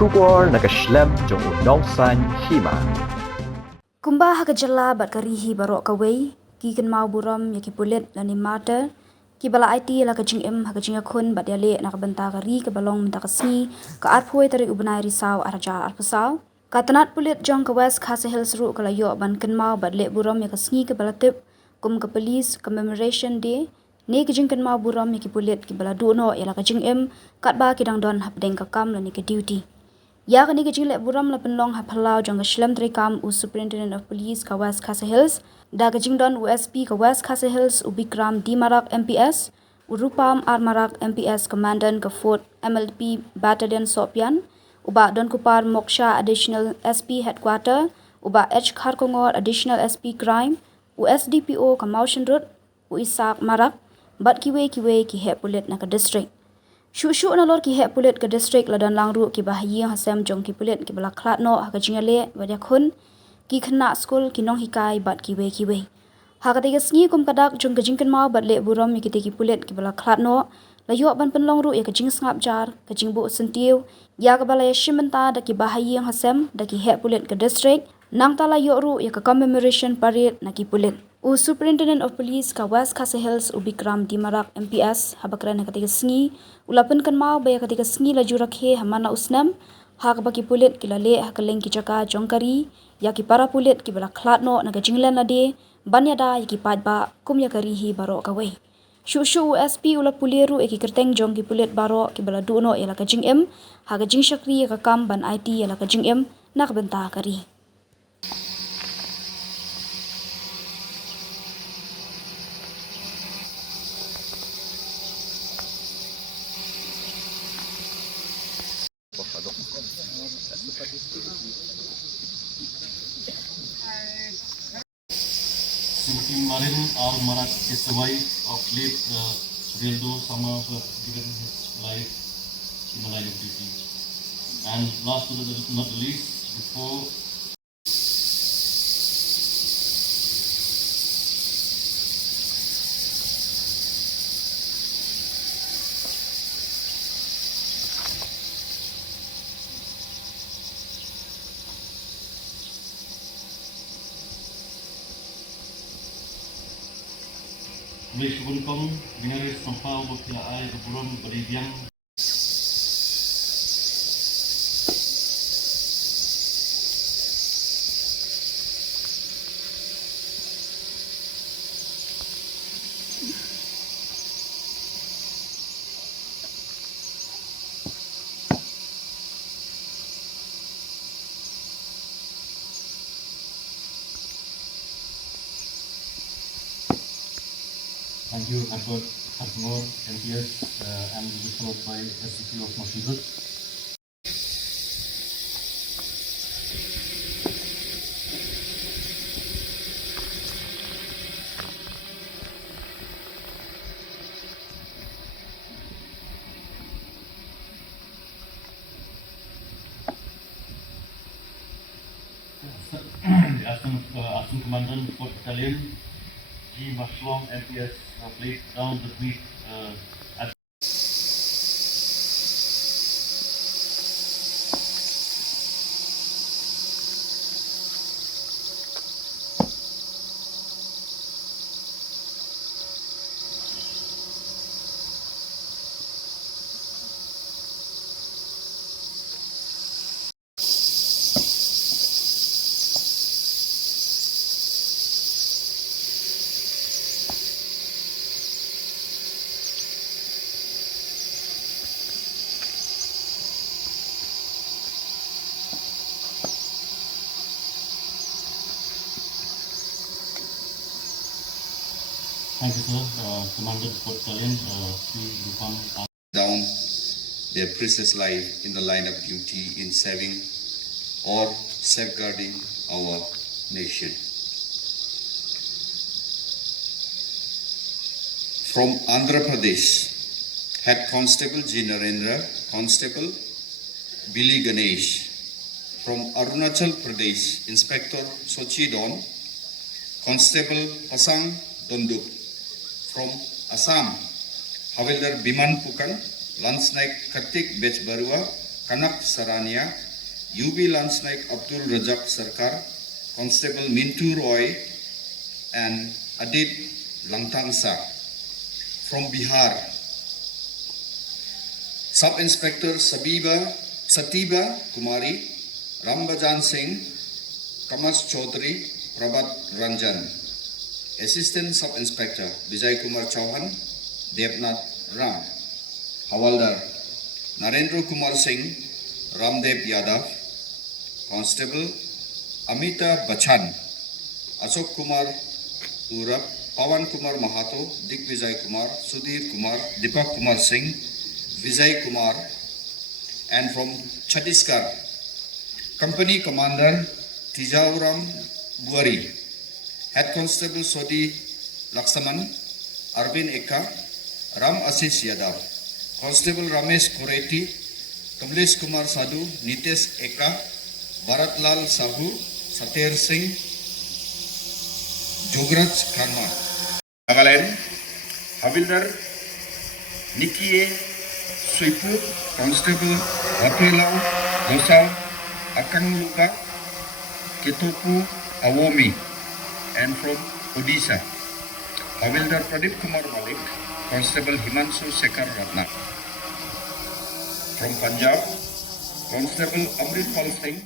Shubor nakaslem jong unongsan Hima. Kumba hakajala bat karihi barok kawai ki Kynmaw buram ya ki Pulit lani Martyr ki bala IT la ka jingim hakajing akun bat yale nak benta kari ke balong minta kasni ka arpoi tarik ubnai risau araja arpusau ka Tnad Pulit jong ka West Khasa Hills ru kala yo ban Kynmaw bat le buram ya kasni ke bala tip kum ka police commemoration day ni ke jing Kynmaw buram ya ki Pulit ki bala duno ya la ka jingim kat ba ki dang don hapdeng ka kam lani ke duty. Ya kani ke Jingïaleh buram la penlong hapalau jong Shlem Trikam u Superintendent of Police ka West Khasa Hills da ke Jingdon USP ka West Khasa Hills u Bikram Dimarak MPS u Rupam Armarak MPS Commandant ka Fort MLP Battalion Sopian uba Don Kupar Moksha Additional SP Headquarter uba H Kharkongor Additional SP Crime u SDPO ka Motion Road u Isak Marak bat kiwe ki he Pulit na ka district. Shushu na lor ki he Pulit ke district ladan langru ki bahayi hasem jong ki Pulit ki bala Khlad no ha Jingïaleh badya khun ki khna school ki nong hikai bat ki we ha ka sngi kum kadak jong ke Kynmaw bat le buram ki te ki Pulit ki bala Khlad no la yo ban penlong ru ya ke jing sngap jar ke jingbu sentiu ya ka bala shimenta da ki bahayi hasem da ki he Pulit ke district nang tala yo ru ya ka commemoration parade na ki Pulit u Superintendent of Police ka West Khasa Hills u Bikram Dimarak MPS habakran ka sngi ulapan Kynmaw baya ka sngi la jurakhe hamana usnam ha ka baki Pulit ki lale ha ka leng ki jaka jongkari ya ki para Pulit ki bala Khlad no na ka jinglen na de banya da ya ki pat ba kum ya kari hi baro ka we shushu SP ula puliru e ki kerteng jong ki Pulit baro ki bala duno ya la ka jingem ha ka jing shakri ya ka kam ban IT ya la ka jingem na ka benta kari. Kemarin Al-Marat is the wife of late Rildo Sama who have given his life in the line of duty. And last but not the least, before Malaysia Bunkong, Binaris Sampau Berkilaan Keburon Beribiang. Thank you, Edward Kharkongor, MPS, and will be followed by SCP of Motion Group. The Assistant Commandant Fort Battalion, Hima MPS laid down the brief at Thank you, sir. Commander Fort Battalion, Rupam. Down their precious life in the line of duty in saving or safeguarding our nation. From Andhra Pradesh, Head Constable G. Narendra, Constable Billy Ganesh. From Arunachal Pradesh, Inspector Sochi Don, Constable Pasang Donduk. From Assam, Havildar Biman Pukan, Lance Naik Kartik Bech Barua, Kanak Sarania, UB Lance Naik Abdul Rajak Sarkar, Constable Mintu Roy, and Adit Langtangsa. From Bihar, Sub-Inspector Satiba Kumari, Rambajan Singh, Kamas Chaudhary, Prabhat Ranjan. Assistant Sub-Inspector Vijay Kumar Chauhan, Devnath Ram. Hawaldar Narendra Kumar Singh, Ramdev Yadav. Constable Amita Bachan, Ashok Kumar Urap, Pawan Kumar Mahato, Digvijay Kumar, Sudhir Kumar, Deepak Kumar Singh, Vijay Kumar, and from Chhattisgarh, Company Commander Tijauram Buari, Head Constable Sodi Laksaman, Arvind Eka, Ram Ashish Yadav, Constable Ramesh Kureti, Kamlesh Kumar Sadhu, Nitesh Eka, Bharatlal Sahu, Sater Singh, Jograj Kynmaw. Nagaland, Havildar Nikie Suipu, Constable Wapelau Dosal Akangluka Ketopu Awomi, and from Odisha, Havildar Pradeep Kumar Malik, Constable Himanshu Sekhar Ratna. From Punjab, Constable Amrit Pal Singh,